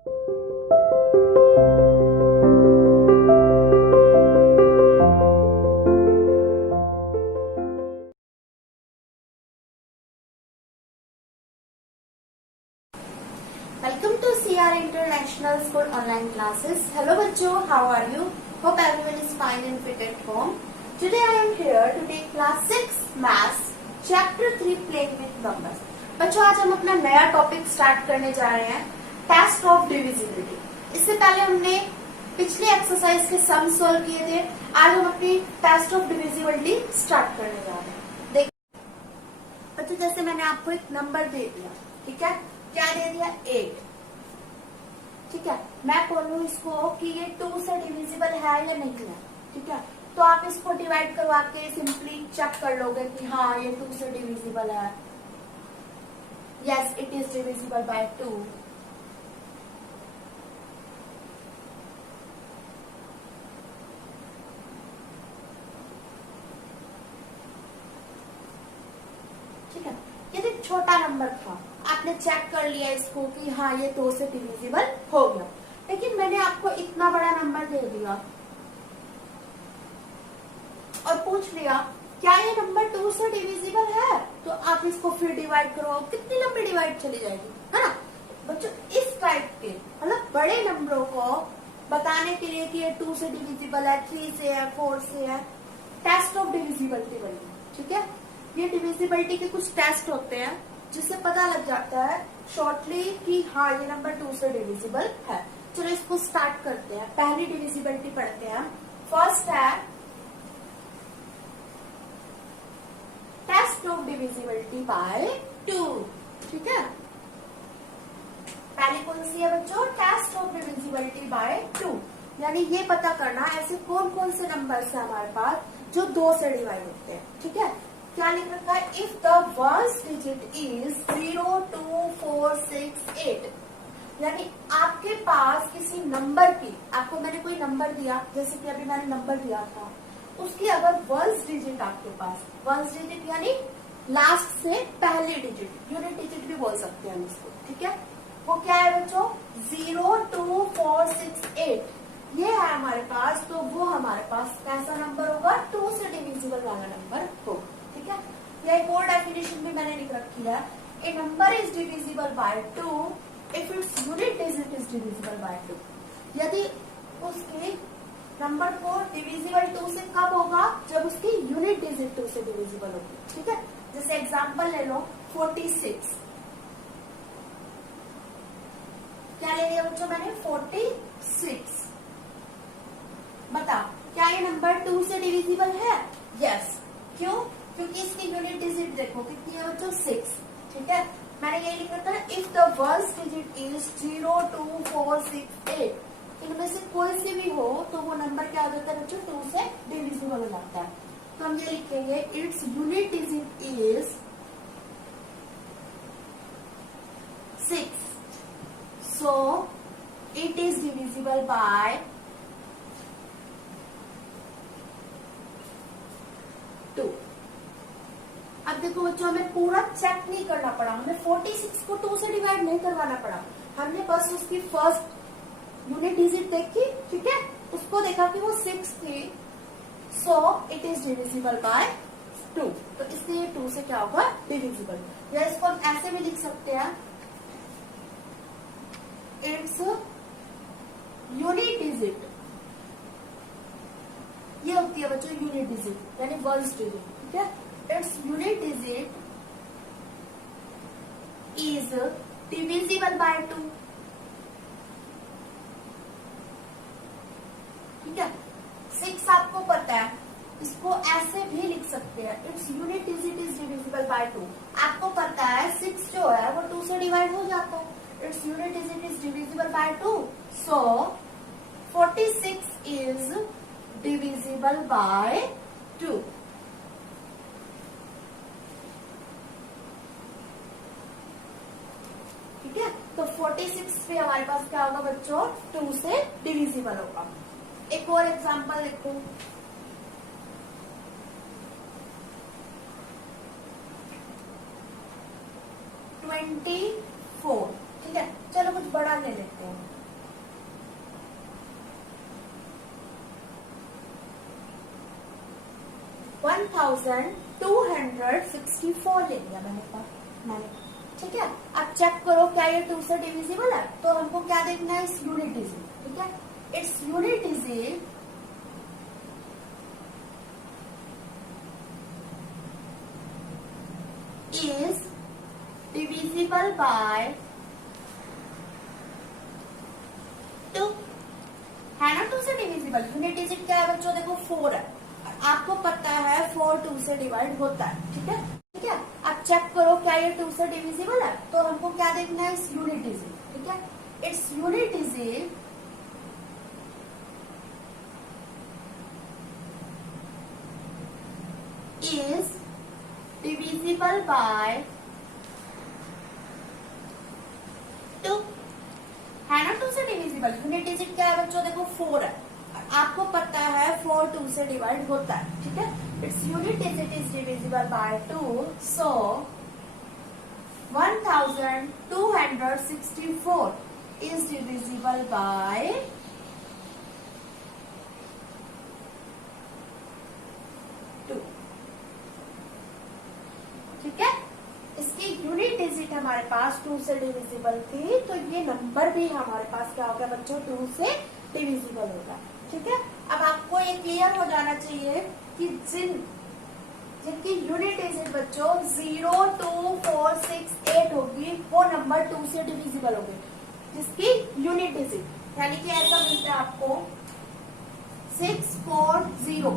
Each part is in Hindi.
Welcome to CR International School online classes. Hello बच्चों, how are you? Hope everyone is fine and fit at home. Today I am here to take class 6 Maths, Chapter 3 Playing with Numbers. बच्चों आज हम अपना नया टॉपिक स्टार्ट करने जा रहे हैं, टेस्ट ऑफ डिविजिबिलिटी. इससे पहले हमने पिछले एक्सरसाइज के सम सॉल्व किए थे. आज हम अपनी टेस्ट ऑफ डिविजिबिलिटी स्टार्ट करने जा रहे हैं. देखिए बच्चों, जैसे मैंने आपको एक नंबर दे दिया, ठीक है, क्या दे दिया? 8. ठीक है, मैं बोलूं इसको कि ये 2 से डिविजिबल है या नहीं है. ठीक है, तो आप इसको डिवाइड करवा के सिंपली चेक कर लोगे कि हाँ ये 2 से डिविजिबल है. Yes, it is divisible by 2. ठीक है, यदि छोटा नंबर था, आपने चेक कर लिया इसको कि हाँ ये 2 से डिविजिबल हो गया. लेकिन मैंने आपको इतना बड़ा नंबर दे दिया और पूछ लिया क्या ये नंबर 2 से डिविजिबल है, तो आप इसको फिर डिवाइड करो. कितनी लंबी डिवाइड चली जाएगी, है ना बच्चों? इस टाइप के मतलब बड़े नंबरों को बताने के लिए कि ये 2 से डिविजिबल है, 3 से है, 4 से है, टेस्ट ऑफ डिविजिबिलिटी बनी. ठीक है, ये डिविजिबिलिटी के कुछ टेस्ट होते हैं जिससे पता लग जाता है शॉर्टली कि हाँ ये नंबर 2 से डिविजिबल है. चलो इसको स्टार्ट करते हैं. पहली डिविजिबिलिटी पढ़ते हैं. फर्स्ट है टेस्ट ऑफ डिविजिबिलिटी बाय 2. ठीक है, पहली कौन सी है बच्चों? Test of divisibility by 2. यानी ये पता करना ऐसे कौन कौन से नंबर्स है हमारे पास जो 2 से डिवाइड होते हैं. ठीक है, क्या लिख रखा है? If the ones digit is 0, 2, 4, 6, 8. यानी आपके पास किसी नंबर की, आपको मैंने कोई नंबर दिया, जैसे कि अभी मैंने नंबर दिया था, उसकी अगर वंस डिजिट आपके पास, वंस डिजिट यानी लास्ट से पहले डिजिट, यूनिट डिजिट भी बोल सकते हैं हम इसको. ठीक है, वो क्या है बच्चों? 0, 2, 4, 6, 8. ये है हमारे पास, तो वो हमारे पास कैसा नंबर होगा? 2 से डिविजिबल वाला नंबर होगा. ठीक है, यह एक और डेफिनेशन भी मैंने लिख रखी है. A number is divisible by 2 if its unit digit is divisible by 2. यदि उसके नंबर को डिविजिबल 2 से कब होगा? जब उसकी यूनिट डिजिट 2 से डिविजिबल होगी. ठीक है, जैसे एग्जांपल ले लो 46. क्या ले लिया बच्चों मैंने? 46. बता, क्या ये नंबर 2 से डिविजिबल है? यस. क्यों? क्योंकि इसकी यूनिट डिजिट देखो कितनी है बच्चों? 6. ठीक है, मैंने ये लिख रखा है if the ones digit is 0, 2, 4, 6, 8. इनमें से कोई सी भी हो तो वो नंबर क्या हो जाता है बच्चों? 2 से डिविजिबल हो जाता है. तो हम ये लिखेंगे it's unit digit is 6. So it is divisible by 2. अब देखो बच्चों, हमें पूरा चेक नहीं करना पड़ा, हमें 46 को 2 से डिवाइड नहीं करवाना पड़ा. हमने बस उसकी फर्स्ट यूनिट डिजिट देखी. ठीक है, उसको देखा कि वो 6 थी. So it is divisible by 2. तो इसलिए 2 से क्या होगा? डिविजिबल. या इसको हम ऐसे भी लिख सकते हैं, इट्स यूनिट डिजिट. ये होती है बच्चों यूनिट डिजिट यानी वंस डिजिट. ठीक है, it's unit digit is divisible by 2. ठीक है, 6 आपको पता है, इसको ऐसे भी लिख सकते हैं, it's unit digit is divisible by 2. आपको पता है 6 जो है वो 2 से डिवाइड हो जाता है. It's unit digit is divisible by 2. So 46 is divisible by 2. ठीक है, तो 46 भी हमारे पास क्या होगा बच्चों? 2 से डिविजिबल होगा. एक और एग्जांपल देखो. 24. ठीक है, चलो कुछ बड़ा ले लेते हैं। वन 1264 ले लिया मैंने, ठीक है। अब चेक करो क्या ये 2 से डिविजिबल है, तो हमको क्या देखना है, इस यूनिट डिजिट, ठीक है। It's unit digit is divisible by 2, है ना। 2 से डिविजिबल, यूनिट डिजिट क्या है बच्चों, देखो 4 है, आपको पता है 4 2 से डिवाइड होता है, ठीक है, ठीक है। अब चेक करो क्या ये 2 से डिविजिबल है, तो हमको क्या देखना है, इस यूनिट डिजिट, ठीक है। It's unit digit is divisible by 2, है ना। 2 से डिविजिबल, यूनिट डिजिट क्या है बच्चों, देखो 4 है, आपको पता है 4 2 से डिवाइड होता है, ठीक है। It's unit digit is divisible by 2, so 1264 is divisible by 2, ठीक है। इसकी यूनिट डिजिट हमारे पास 2 से डिविजिबल थी, तो ये नंबर भी हमारे पास क्या होगा बच्चों, 2 से डिविजिबल होगा, ठीक है। अब आपको ये क्लियर हो जाना चाहिए कि जिनकी यूनिट डिजिट बच्चों 0 2 4 6 8 होगी, वो नंबर 2 से डिविजिबल होगी, जिसकी यूनिट डिजिट, यानी कि ऐसा मिलता है आपको 6 4 0,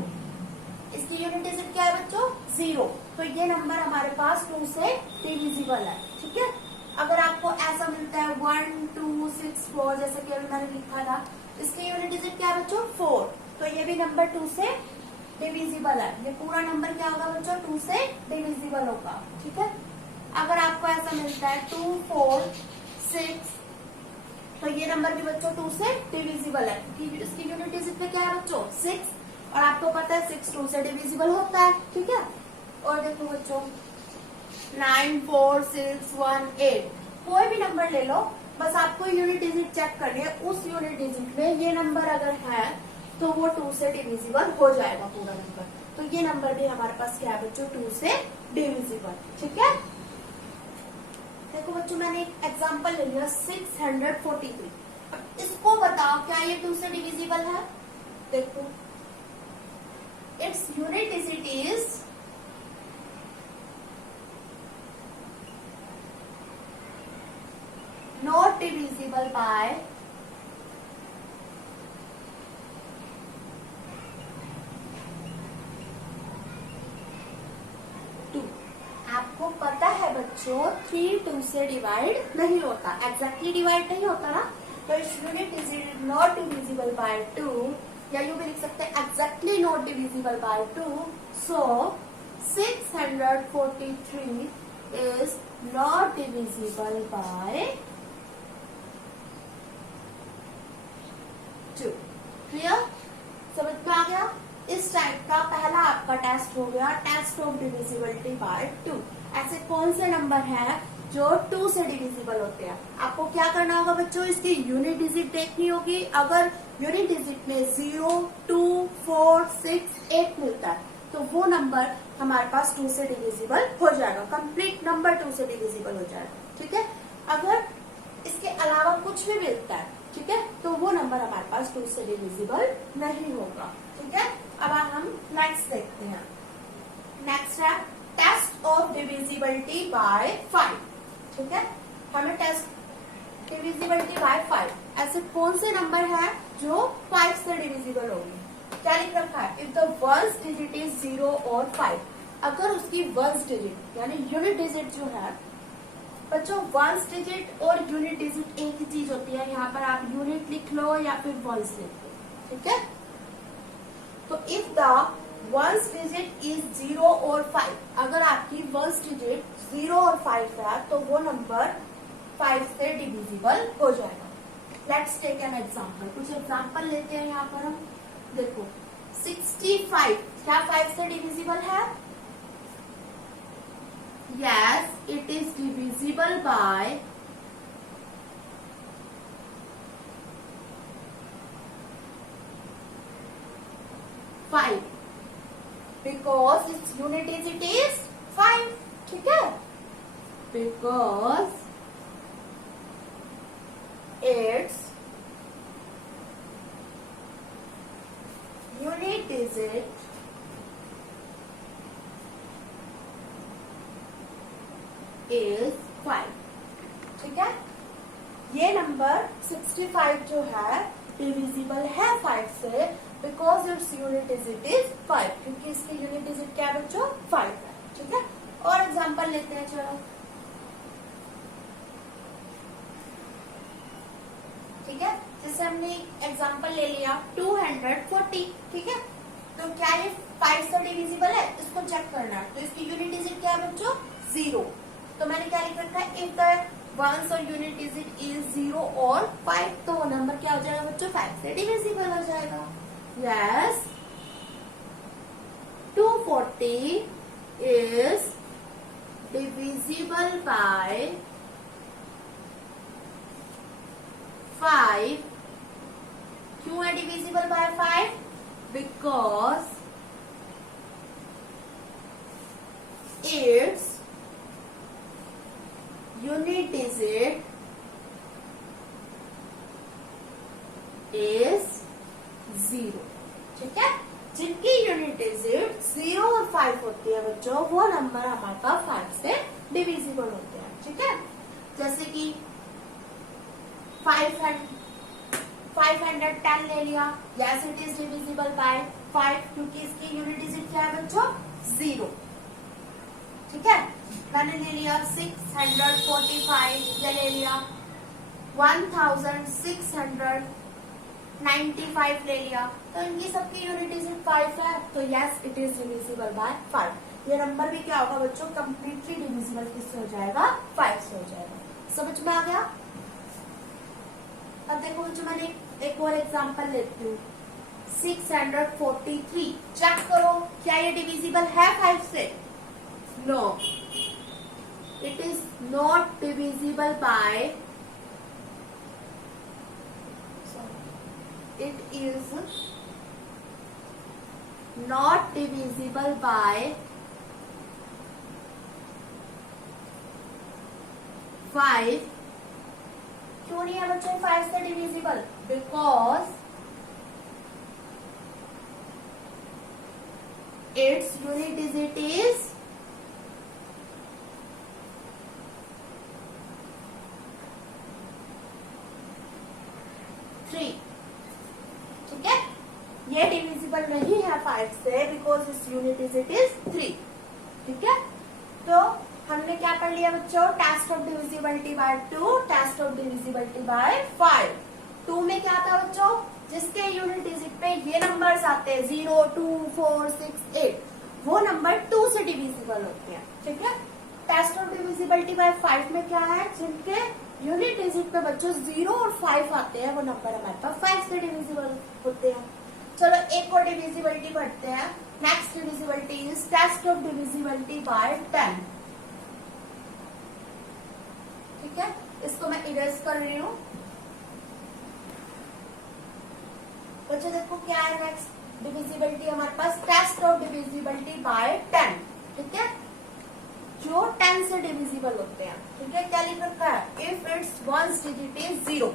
इसकी यूनिट डिजिट क्या है बच्चों, 0, तो ये नंबर हमारे पास 2 से डिविजिबल है, ठीक है। अगर आपको ऐसा मिलता है 1 2 6 4, जैसे कि अभी मैंने लिखा था, इसकी यूनिट डिजिट क्या है बच्चों, 4, तो ये भी नंबर 2 से डिविजिबल है, ये पूरा नंबर क्या होगा बच्चों, 2 से डिविजिबल होगा, ठीक है। अगर आपको ऐसा मिलता है 2 4 6, तो ये नंबर भी बच्चों 2 से डिविजिबल है, क्योंकि इसकी यूनिट डिजिट में क्या है बच्चों, 6, और आपको पता है 6 2 से डिविजिबल होता है, ठीक है। और देखो बच्चों 9 4 6 1 8, कोई भी नंबर ले लो, बस आपको यूनिट डिजिट चेक करनी है, उस यूनिट डिजिट में ये नंबर अगर है तो वो 2 से डिविजिबल हो जाएगा पूरा नंबर, तो ये नंबर भी हमारे पास क्या है बच्चों, 2 से डिविजिबल, ठीक है। देखो बच्चों मैंने एक एग्जांपल ले लिया 643, अब इसको बताओ क्या ये 2 से डिविजिबल है, देखो it's unit digit is not divisible by 2, आपको पता है बच्चों 3 2 से डिवाइड नहीं होता, एग्जैक्टली डिवाइड नहीं होता ना, तो इस unit digit not divisible by 2, या यूं भी लिख सकते हैं exactly not divisible by 2, so 643 is not divisible by 2, clear, समझ में आ गया। इस टाइप का पहला आपका टेस्ट हो गया, टेस्ट ऑफ डिविजिबिलिटी बाय 2। ऐसे कौन से नंबर हैं जो 2 से डिविजिबल होते हैं, आपको क्या करना होगा बच्चों, इसकी यूनिट डिजिट देखनी होगी, अगर यूनिट डिजिट में 0 2 4 6 8 मिलता है, तो वो नंबर हमारे पास 2 से डिविजिबल हो जाएगा, कंप्लीट नंबर 2 से डिविजिबल हो जाएगा, ठीक है। अगर इसके अलावा कुछ भी मिलता है, ठीक है, तो वो नंबर हमारे पास 2 से डिविजिबल नहीं होगा, ठीक है। अब हम नेक्स्ट देखते हैं, नेक्स्ट है टेस्ट ऑफ डिविजिबिलिटी बाय 5, ठीक है। हमें टेस्ट डिविजिबिलिटी बाय 5, ऐसे कौन से नंबर है जो 5 से डिविजिबल होगी, क्या लिख रखा है, if the ones digit is 0 और 5, अगर उसकी वंस डिजिट यानी यूनिट डिजिट जो है बच्चों, वंस डिजिट और यूनिट डिजिट एक ही चीज होती है, यहाँ पर आप यूनिट लिख लो या फिर वंस लिख लो, ठीक है। तो if the ones digit is 0 और 5, अगर आपकी वंस डिजिट 0 और 5 है, तो वो नंबर 5 से डिविजिबल हो जाएगा। लेट्स टेक एन एग्जांपल, कुछ एग्जांपल लेते हैं यहाँ पर हम, देखो 65 क्या 5 से डिविजिबल है, yes it is divisible by 5 because its unit digit is 5. ठीक है, because its unit digit is 5. ठीक है, ये नंबर 65 जो है डिविजिबल है 5 से because it's unit digit is 5, क्योंकि इसकी यूनिट डिजिट क्या है बच्चों 5 है. ठीक है, और एग्जांपल लेते हैं. चलो ठीक है, जैसे हमने एग्जांपल ले लिया 240. ठीक है, तो क्या ये 5 से डिविजिबल है, इसको चेक करना है. तो इसकी यूनिट डिजिट क्या है बच्चों 0. तो मैंने क्या लिख रखा है, इफ द वंस और यूनिट डिजिट इज 0 और 5, तो वो नंबर क्या हो जाएगा बच्चों 5 से डिविजिबल हो जाएगा. Yes, 240 is divisible by 5. क्यों है divisible by 5? Because its unit digit is 0. ठीक है, जिनकी यूनिट डिजिट 0 और 5 होती है बच्चों, वो नंबर हमारे पास 5 से डिविजिबल होते हैं. ठीक है, जैसे कि 510 ले लिया, yes it is divisible bye 5 क्योंकि इसकी यूनिट डिजिट क्या है बच्चों 0. ठीक है, मैंने ले लिया 645, ये ले लिया 1695 ले लिया, तो इनकी सबकी यूनिट डिजिट 5 है, तो yes it is divisible bye 5. ये नंबर भी क्या होगा बच्चों कंप्लीटली डिविजिबल किससे हो जाएगा 5 से हो जाएगा. समझ में आ गया. अब देखो बच्चों मैंने एक और एग्जांपल लेती हूँ 643. चेक करो क्या ये डिविजिबल है 5 से. No, it is not divisible by, it is not divisible by 5. क्यों नहीं है बच्चों 5 से divisible? Because its unit digit is 3. ठीक है, ये डिविजिबल नहीं है 5 से बिकॉज इस यूनिट डिजिट इज 3. ठीक है, तो हमने क्या पढ़ लिया बच्चों, test of divisibility by 2, test of divisibility by 5. 2 में क्या था बच्चों, जिसके यूनिट डिजिट पे ये नंबर्स आते हैं 0, 2, 4, 6, 8, वो नंबर 2 से डिविजिबल होते हैं. ठीक है, टेस्ट ऑफ डिविजिबिलिटी बाय 5 में क्या है, जिनके यूनिट डिजिट पे बच्चों 0 और 5 आते हैं, वो नंबर हमारे पास 5 से डिविजिबल होते हैं. चलो एक और डिविजिबिलिटी पढ़ते हैं. Next divisibility is test of divisibility by 10. ठीक है, इसको मैं इरेज कर रही हूँ. बच्चों देखो क्या है नेक्स्ट डिविजिबिलिटी हमारे पास, टेस्ट ऑफ डिविजिबिलिटी बाय 10. ठीक है, जो 10 से डिविजिबल होते हैं. ठीक है, क्या लिख रखा है, if it's ones digit is 0.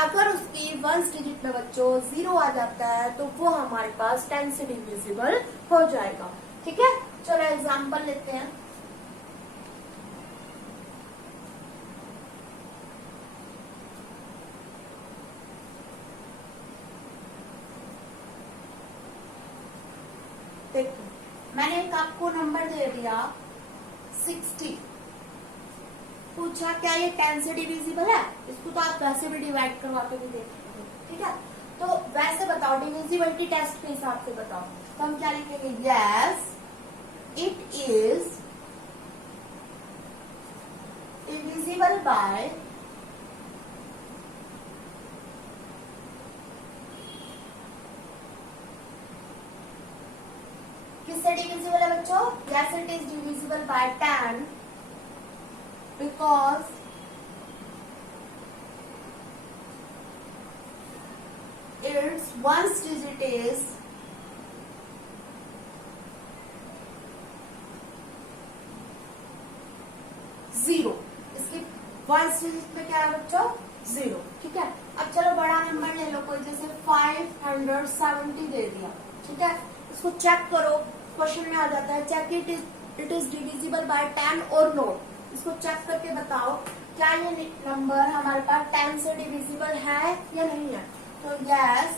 अगर उसकी वंस डिजिट में बच्चों 0 आ जाता है तो वो हमारे पास 10 से डिविजिबल हो जाएगा. ठीक है, चलो एग्जांपल लेते हैं. देखो मैंने एक आपको नंबर दे दिया 60. पूछा क्या ये 10 से डिविजिबल है, इसको तो आप वैसे भी डिवाइड करवा के भी देख सकते हो. ठीक है, तो वैसे बताओ डिविजिबिलिटी टेस्ट के हिसाब से बताओ, तो हम क्या लिखेंगे, yes it is divisible bye किससे डिविजिबल है बच्चों, yes it is divisible by 10 because its ones digit is first digit में क्या है बच्चों? 0। ठीक है, अब चलो बड़ा नंबर ले लो कोई, जैसे 570 दे दिया। ठीक है, इसको चेक करो, क्वेश्चन में आ जाता है check it is divisible by 10 और नॉट। इसको चेक करके बताओ क्या ये नंबर हमारे पास 10 से डिविजिबल है या नहीं है। तो yes,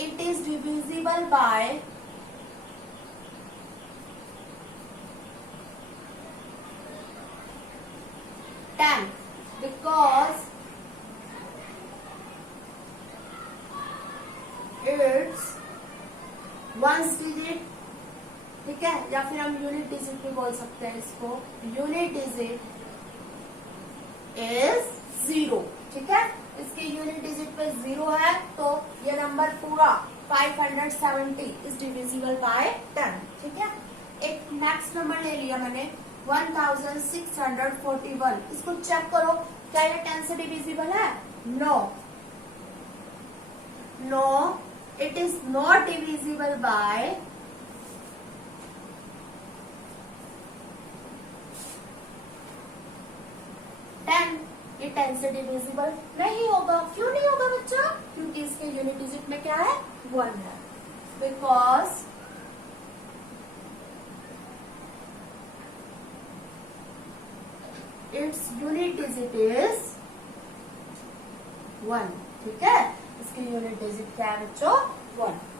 it is divisible by 10 because it's ones digit. ठीक है, या फिर हम यूनिट डिजिट भी बोल सकते हैं इसको। Unit digit is 0। ठीक है, इसके यूनिट डिजिट पे 0 है, तो ये नंबर पूरा 570 इज डिविजिबल बाय 10। ठीक है, एक नेक्स्ट नंबर ले लिया मैंने 1641। इसको चेक करो क्या ये 10 से डिविजिबल है? No, no, it is not divisible by 10। ये 10 से डिविजिबल नहीं होगा। क्यों नहीं होगा बच्चों? क्योंकि इसके यूनिट डिजिट में क्या है? 1 है। Because it's unit digit is 1। ठीक है, इसकी यूनिट डिजिट क्या है बच्चों? 1।